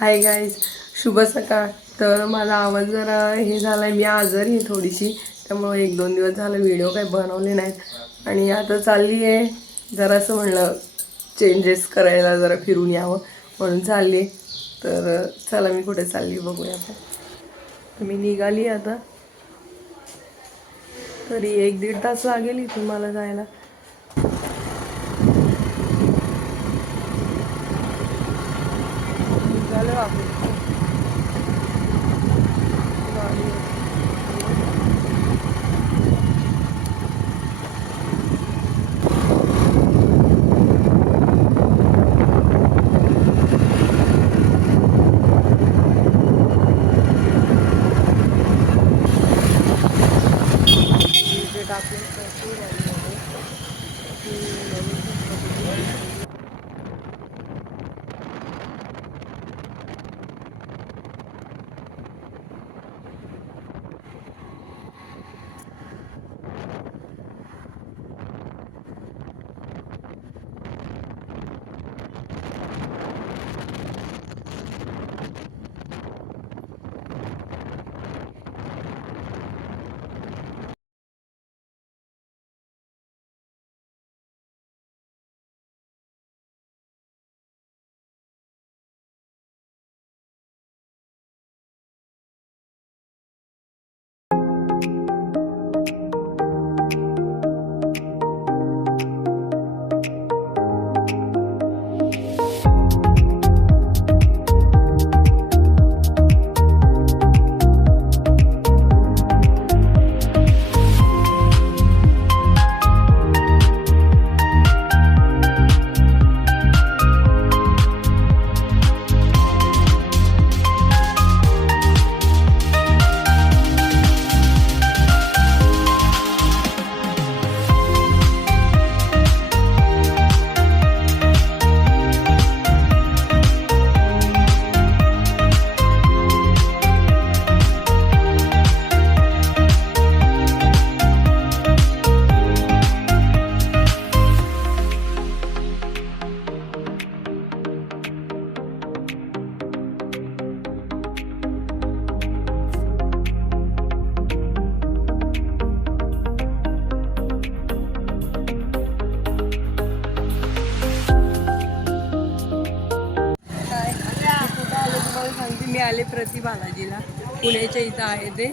Hi guys, शुभ सकाळ. तर माझा आवाज जरा हे झाला आहे, मी आजारी आहे थोडीशी, त्यामुळे 1-2 दिवस झालं व्हिडिओ काही बनवले नाहीत. आणि आता चालली आहे जरासं म्हणलं चेंजेस करायला, जरा फिरून यावं म्हणून चालली. तर चला मी कुठे चालली बघूया आता. तर मी निघाली आता, तरी 1-1.5 तास लागेल इथून मला जायला. निघालो आपण. मी आले प्रति बालाजीला. पुण्याच्या इथं आहे ते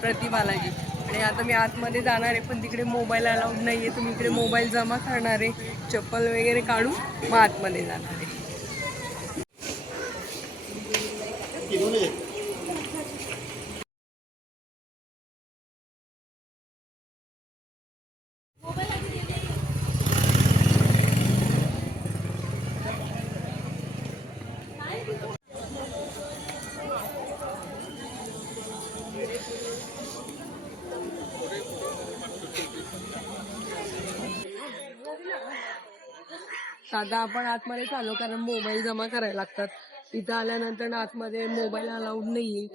प्रति बालाजी. आणि आता मी आतमध्ये जाणार आहे, पण तिकडे मोबाईल अलाउड नाही आहे. तुम्ही इकडे मोबाईल जमा करणार आहे, चप्पल वगैरे काढून मग आतमध्ये जाणार आहे. आता आपण आतमध्ये चालू, कारण मोबाईल जमा करायला लागतात. इथं आल्यानंतर आतमध्ये मोबाईल अलाउड नाही.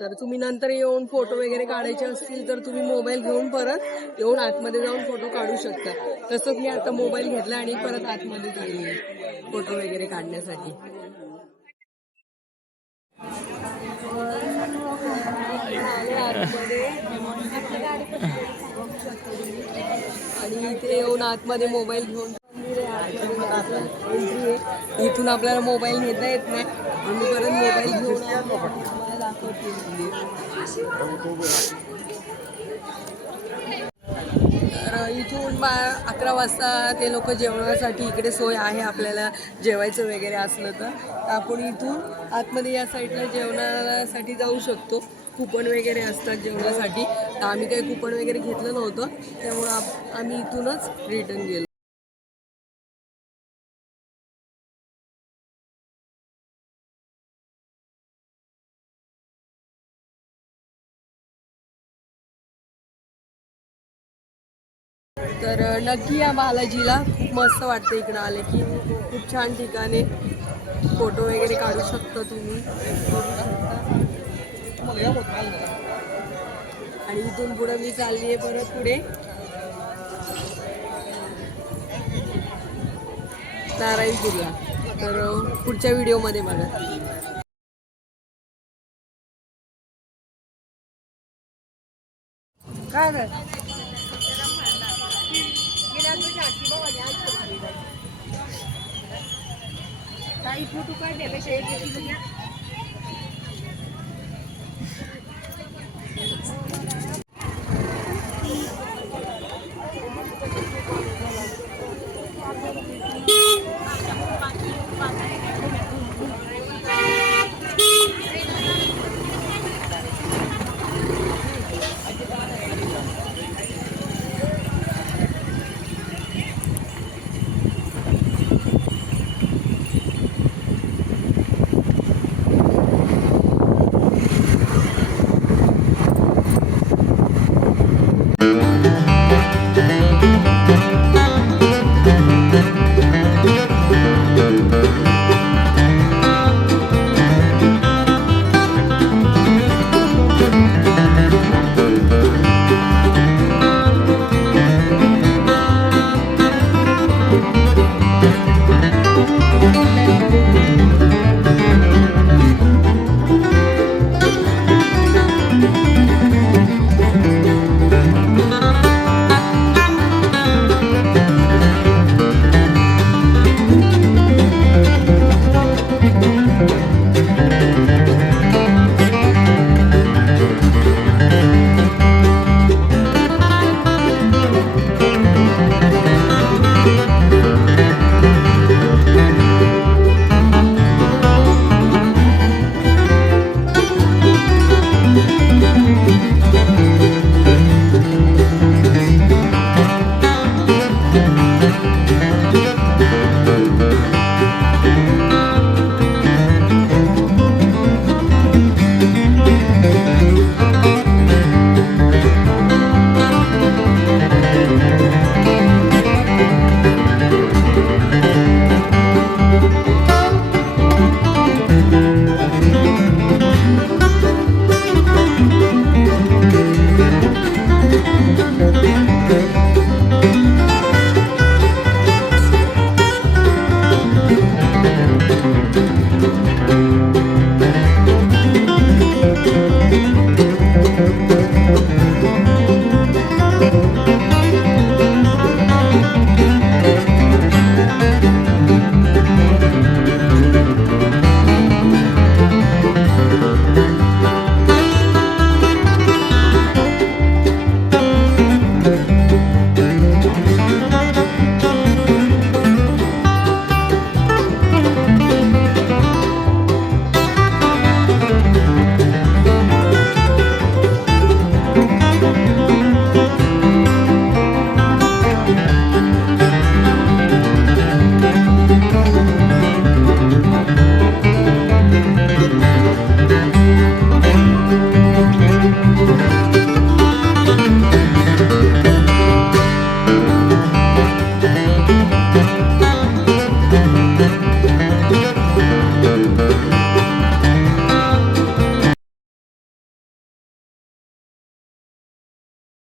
तर तुम्ही नंतर येऊन फोटो वगैरे काढायचे असतील तर तुम्ही मोबाईल घेऊन परत येऊन आतमध्ये जाऊन फोटो काढू शकता. तसंच मी आता मोबाईल घेतला आणि परत आतमध्ये चालली फोटो वगैरे काढण्यासाठी. आणि इथे येऊन आतमध्ये मोबाईल घेऊन इथून आपल्याला मोबाईल नेता येत नाही, आणि परत मोबाईल घेऊन तर इथून 11 वाजता ते लोक जेवणासाठी इकडे सोय आहे. आपल्याला जेवायचं वगैरे असलं तर आपण इथून आतमध्ये या साईडला जेवणासाठी जाऊ शकतो. कुपन वगैरे असतात जेवणासाठी. तर आम्ही काही कुपन वगैरे घेतलं नव्हतं, त्यामुळं आम्ही इथूनच रिटर्न गेलो. तर नक्की या बालाजीला, खूप मस्त वाटतं इकडं आले की. खूप छान ठिकाणे, फोटो वगैरे काढू शकता तुम्ही. आणि इथून पुढे मी चालली आहे परत पुढे नारायणपूरला. तर पुढच्या व्हिडिओमध्ये बघा.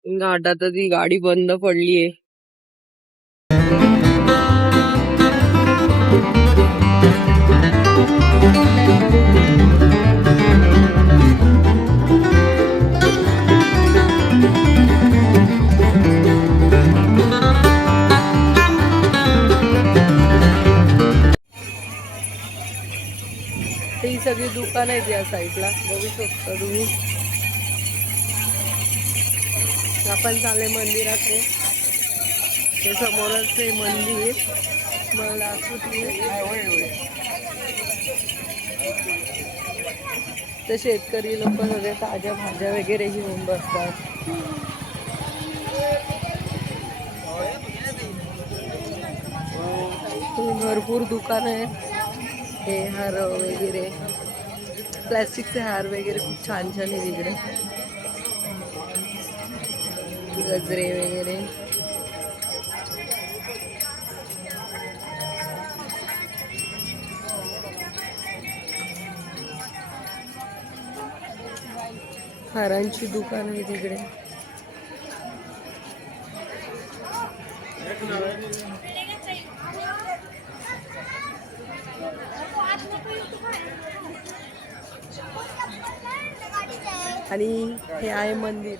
घाटात ती गाडी बंद पडलीये. ही सगळी दुकान आहेत या साईडला, बघू शकता तुम्ही. आपण चालले मंदिरात. ते समोरच आहे मंदिर. मला ते शेतकरी लोक सगळे ताज्या भाज्या वगैरे घेऊन बसतात. भरपूर दुकान आहेत. हे हार वगैरे, प्लास्टिकचे हार वगैरे खूप छान छान आहे तिकडे. गजरे वगैरे. हारांची दुकान आहे तिकडे. आणि हे आहे मंदिर.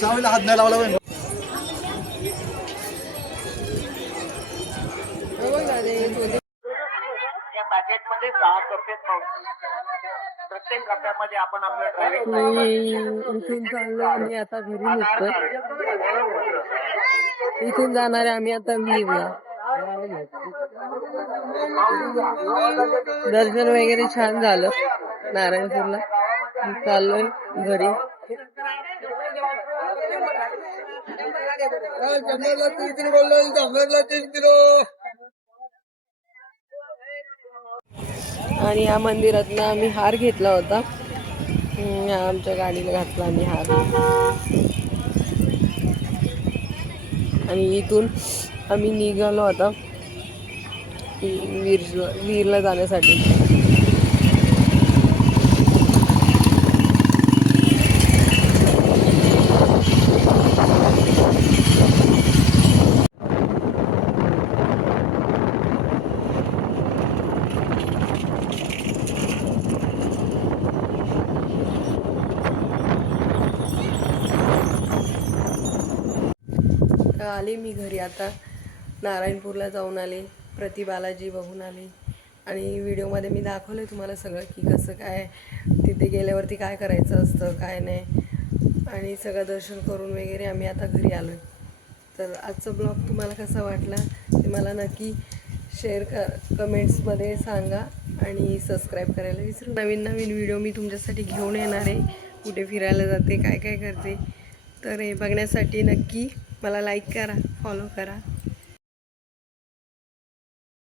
चावीला हात नाही लावला पाहिजे. या पॅकेजमध्ये 6 कप्पे प्रत्येक कप्प्यामध्ये आपण आपलं इथून चाललो आम्ही आता घरी निघतोय. इथून जाणार आम्ही आता वीरला. दर्शन वगैरे छान झालं नारायणपूरला. चाललोय घरी. आणि या मंदिरातनं आम्ही हार घेतला होता. आमच्या गाडीला घातला आम्ही हार. आणि इथून आम्ही निघालो आता वीरला जाण्यासाठी. आले मी घरी आता. नारायणपूरला जाऊन आले, प्रतिबालाजी बघून आले. आणि व्हिडिओमध्ये मी दाखवलं तुम्हाला सगळं की कसं काय तिथे गेल्यावरती काय करायचं असतं काय नाही. आणि सगळं दर्शन करून वगैरे आम्ही आता घरी आलो आहे. तर आजचा ब्लॉग तुम्हाला कसा वाटला ते मला नक्की कमेंट्समध्ये सांगा. आणि सबस्क्राईब करायला विसरू. नवीन व्हिडिओ मी तुमच्यासाठी घेऊन येणार आहे. कुठे फिरायला जाते काय काय करते तर हे बघण्यासाठी नक्की मला लाईक करा, फॉलो करा.